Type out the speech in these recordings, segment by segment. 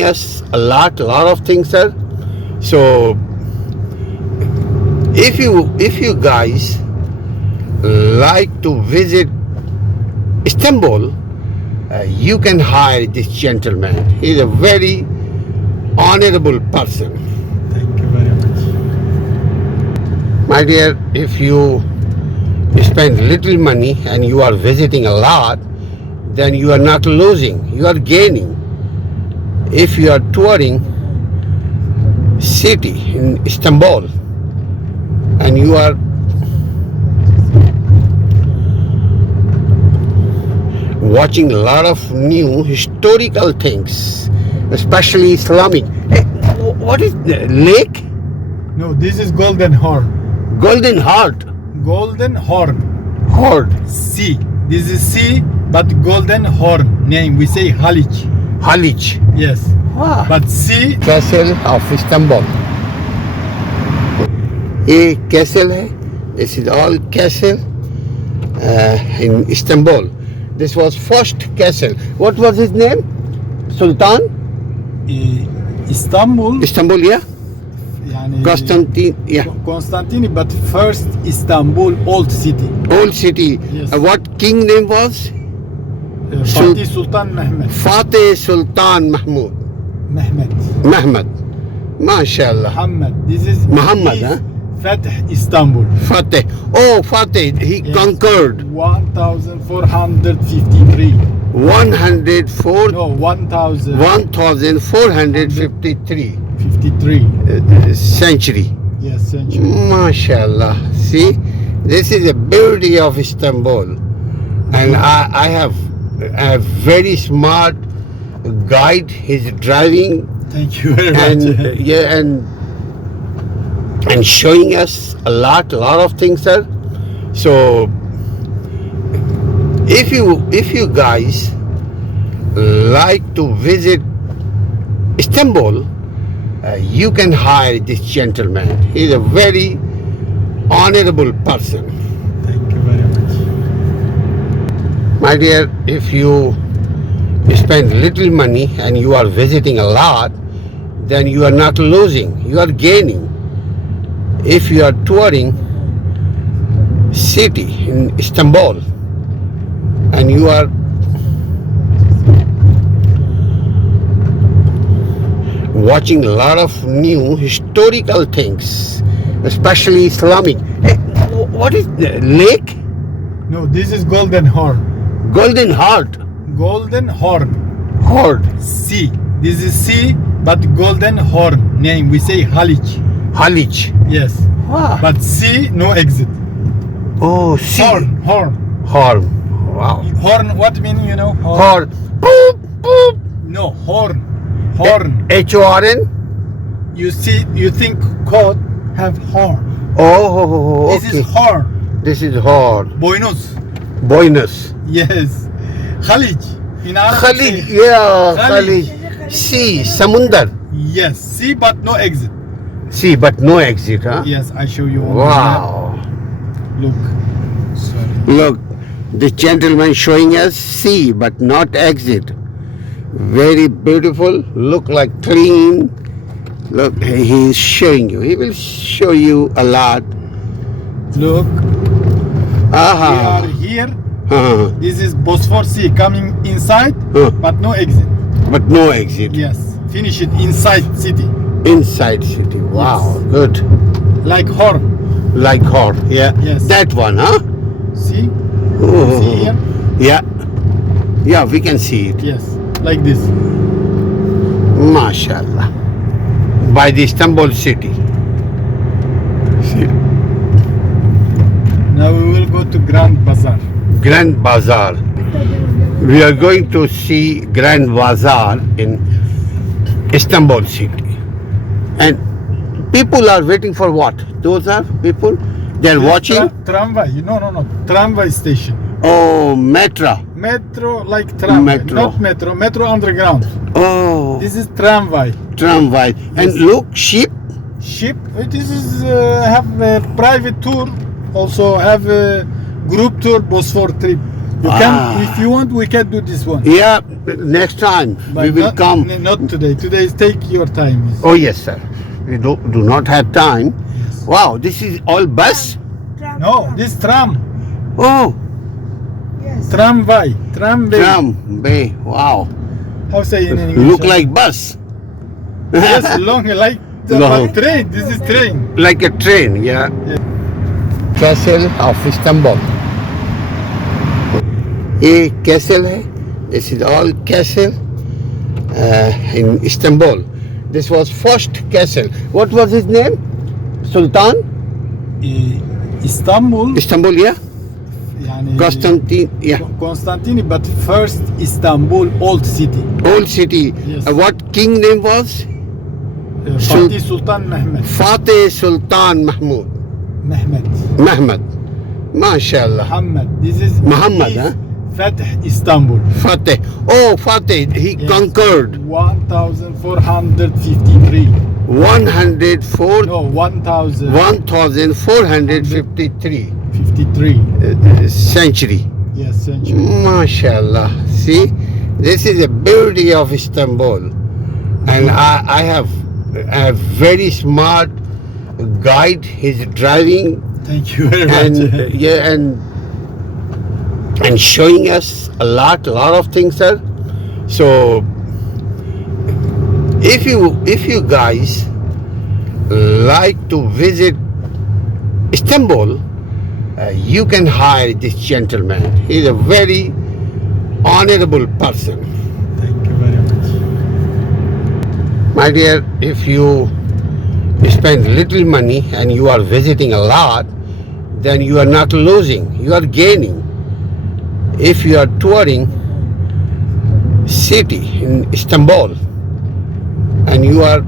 showing us a lot of things, sir. So if you guys like to visit Istanbul, you can hire this gentleman. He's a very honorable person. Thank you very much. My dear, if you spend little money and you are visiting a lot, then you are not losing, you are gaining. If you are touring city in Istanbul and you are watching a lot of new historical things, especially Islamic. Hey, what is the lake? No, this is Golden Horn. Golden Heart. Golden Horn. Horde. Sea. This is sea, but Golden Horn name. We say Haliç. Haliç. Yes. Ah. But sea. Castle of Istanbul. ये castle है. This is all castle in Istanbul. This was first castle. What was his name? Sultan? Istanbul. Istanbul, yeah. Yani Constantine, yeah. Constantine, but first Istanbul, old city. Old city. Yes. What king name was? Fatih Sultan Muhammad. Fateh Sultan Muhammad. Muhammad. MashaAllah. Muhammad. This is Muhammad, huh? Fateh Istanbul. Fateh. Oh, Fateh. He Yes. conquered 1453. 104. No, 1453 53. century. Yes, century. MashaAllah. See, this is the beauty of Istanbul. And I have a very smart guide. He's driving Thank you very and much. yeah, and showing us a lot of things, sir. So if you guys like to visit Istanbul, you can hire this gentleman. He's a very honorable person. Thank you very much. My dear, if you spend little money and you are visiting a lot, then you are not losing, you are gaining. If you are touring city in Istanbul and you are watching a lot of new historical things, especially Islamic. Hey, what is the lake? No, this is Golden Horn. Golden Heart. Golden Horn. Horde. Sea. This is sea, but Golden Horn name. We say Haliç. Haliç. Yes. Ah. But sea, no exit. Oh, sea. Horn. Horn. Wow. Horn, what mean, you know? Horn. Boop, boop. No, horn. Horn. H-O-R-N? You see, you think code have horn. Oh, okay. This is horn. This is horn. Boynuz. Boynuz. Yes. Haliç. In Arabic. Khalid, say- yeah, Khalid. Khalid. Sea, Samundar. Yes. Sea, but no exit. Sea, but no exit, huh? Yes, I show you. On the Wow. map. Look. Sorry. Look, this gentleman showing us sea, but not exit. Very beautiful. Look like clean. Look, he's showing you. He will show you a lot. Look. We Aha. are here. Uh-huh. This is Bosphor Sea coming inside, Huh. but no exit. But no exit. Yes. Finish it inside city. Inside city. Wow, good. Like horn. Like horn. Yeah. Yes. That one, huh? See? Oh. See here? Yeah. Yeah, we can see it. Yes. Like this. MashaAllah. By the Istanbul city. See? Now we will go to Grand Bazaar. Grand Bazaar. We are going to see Grand Bazaar in Istanbul city. And people are waiting for what? Those are people? They're watching? Tramway. No. Tramway station. Oh, metro. Metro like tramway. Metro. Not metro. Metro underground. Oh, This is tramway. tramway. And Yes. look, sheep. Ship. This is have a private tour. Also have a group tour Bosphor trip. You can, if you want, we can do this one. Yeah, next time But we will not, come. Not today. Today is take your time. Oh yes, sir. We do not have time. Wow, this is all bus. No, this tram. Oh, Yes. Tramway. Tramway. tramway. Wow, How say in English? look like bus. Yes, long like the Long. train. This is train. Like a train. Yeah. Yeah. Castle of Istanbul. ये castle है. This is all castle in Istanbul. This was first castle. What was his name? Sultan? Istanbul. Istanbul, yeah. Yani Constantine, yeah. Constantine, but first Istanbul, old city. Old city. Yes. What king name was? Fatih Sultan Muhammad. Fateh Sultan Muhammad. Muhammad. MashaAllah. Muhammad. This is Muhammad, huh? Fateh Istanbul. Fateh. Oh, Fateh. He Yes. conquered 1453. 104. No, 1000. 1453 53. century. Yes, century. MashaAllah. See, this is the beauty of Istanbul. And I have a very smart guide. He's driving Thank you very and much. yeah, and showing us a lot of things, sir. So if you guys like to visit Istanbul, you can hire this gentleman. He's a very honorable person. Thank you very much. My dear, if you spend little money and you are visiting a lot, then you are not losing, you are gaining. If you are touring city in Istanbul and you are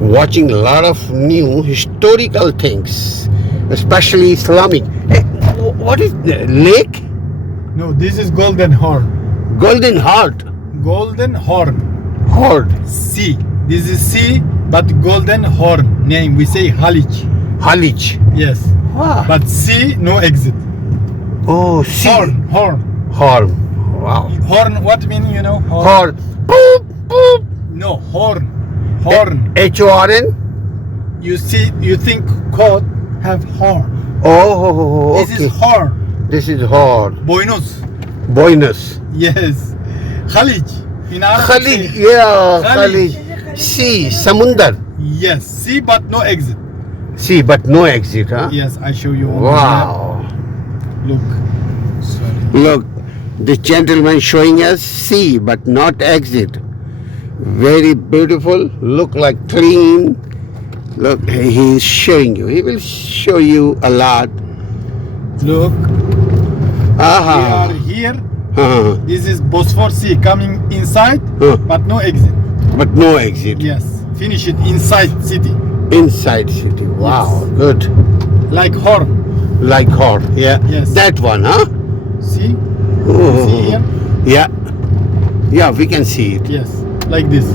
watching a lot of new historical things, especially Islamic. Hey, what is the lake? No, this is Golden Horn. Golden Heart. Golden Horn. Horde. Sea. This is sea, but Golden Horn name. We say Haliç. Halich. Yes. Wow. But sea, no exit. Oh, sea. Horn. Horn. Horn. Wow. Horn, what mean you know? Horn. Boop, boop. No, horn. Horn. H-O-R-N? You see, you think code have horn. Oh, This okay. is horn. This is Horn. Boynuz. Boynus. Yes. Haliç. In Arabic. Khalid. say- Yeah, Khalid. Khalid. Sea. Samundar. Yes. Sea, but no exit. Sea, but no exit, huh? Yes, I show you. on the Wow. map. Look. Sorry. Look, the gentleman showing us sea, but not exit. Very beautiful. Look like clean. Look, he is showing you. He will show you a lot. Look. We Aha. are here. Uh-huh. This is Bosphorus Sea coming inside, Huh. but no exit. But no exit. Yes. Finish it inside city. Inside city. Wow. Good. Like horn. Like Horn. Yeah. Yes. That one, huh? See? Oh. See here? Yeah. Yeah, we can see it. Yes. Like this.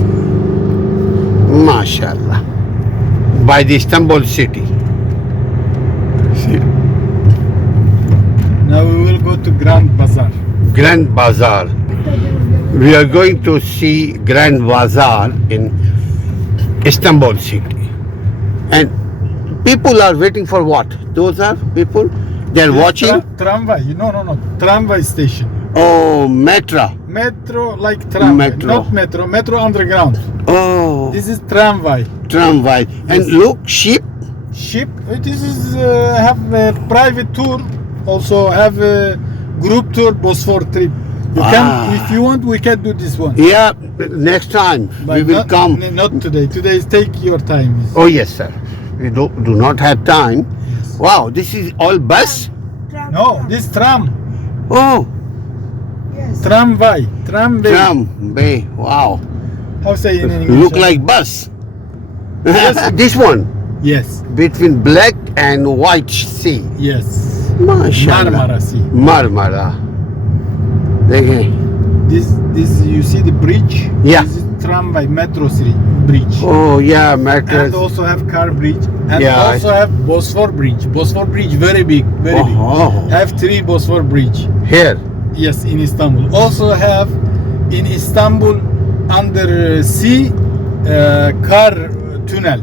MashaAllah. By the Istanbul city. See. Now we will go to Grand Bazaar. Grand Bazaar. We are going to see Grand Bazaar in Istanbul city. And people are waiting for what? Those are people? They are watching? Tramway. No. Tramway station. Oh, metro. Metro like tramway. Metro. Not metro. Metro underground. Oh, This is tramway. tramway. And Yes. look, sheep. Ship. This is have a private tour. Also have a group tour Bosphor trip. You Ah. can, if you want, we can do this one. Yeah, next time we But will not, come. Not today. Today is take your time. Oh, yes, sir. We do not have time. Yes. Wow, this is all bus? No, this tram. Oh, Yes. Tramway. Tramway. tramway. Wow. How say in English? Look like bus. Yes. This one. Yes. Between black and white sea. Yes. MashaAllah. Marmara Sea. Marmara. देखिए This you see the bridge. Yeah. This is tramway metro bridge. Oh yeah, And metro. also have car bridge. And Yeah, also have Bosphor bridge. Bosphor bridge very big, very big. Oh. Have 3 Bosphor bridge. Here. Yes, in Istanbul. Also have in Istanbul under sea car tunnel.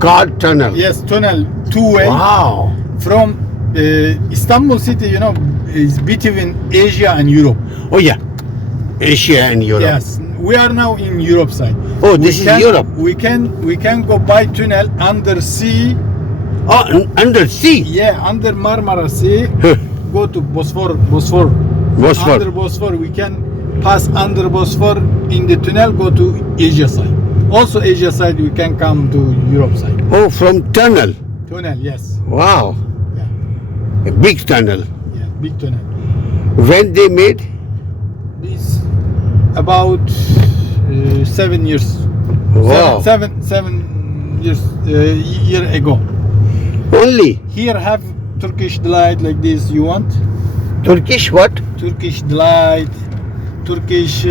Car tunnel. Yes, tunnel 2-way Wow. from Istanbul city. You know, is between Asia and Europe. Oh yeah. Asia and Europe. Yes, we are now in Europe side. Oh, this is Europe. We can go by tunnel under sea. Oh, under sea. Yeah, under Marmara Sea. Huh. Go to Bosphor. Bosphor. Under Bosphor, we can pass under Bosphor in the tunnel. Go to Asia side. Also, Asia side, we can come to Europe side. Oh, from tunnel. Tunnel, yes. Wow. Yeah, A big tunnel. yeah, big tunnel. When they made? This about 7 years. Wow. Seven years year ago. Only Here have Turkish delight like this. You want Turkish what? Turkish delight, Turkish.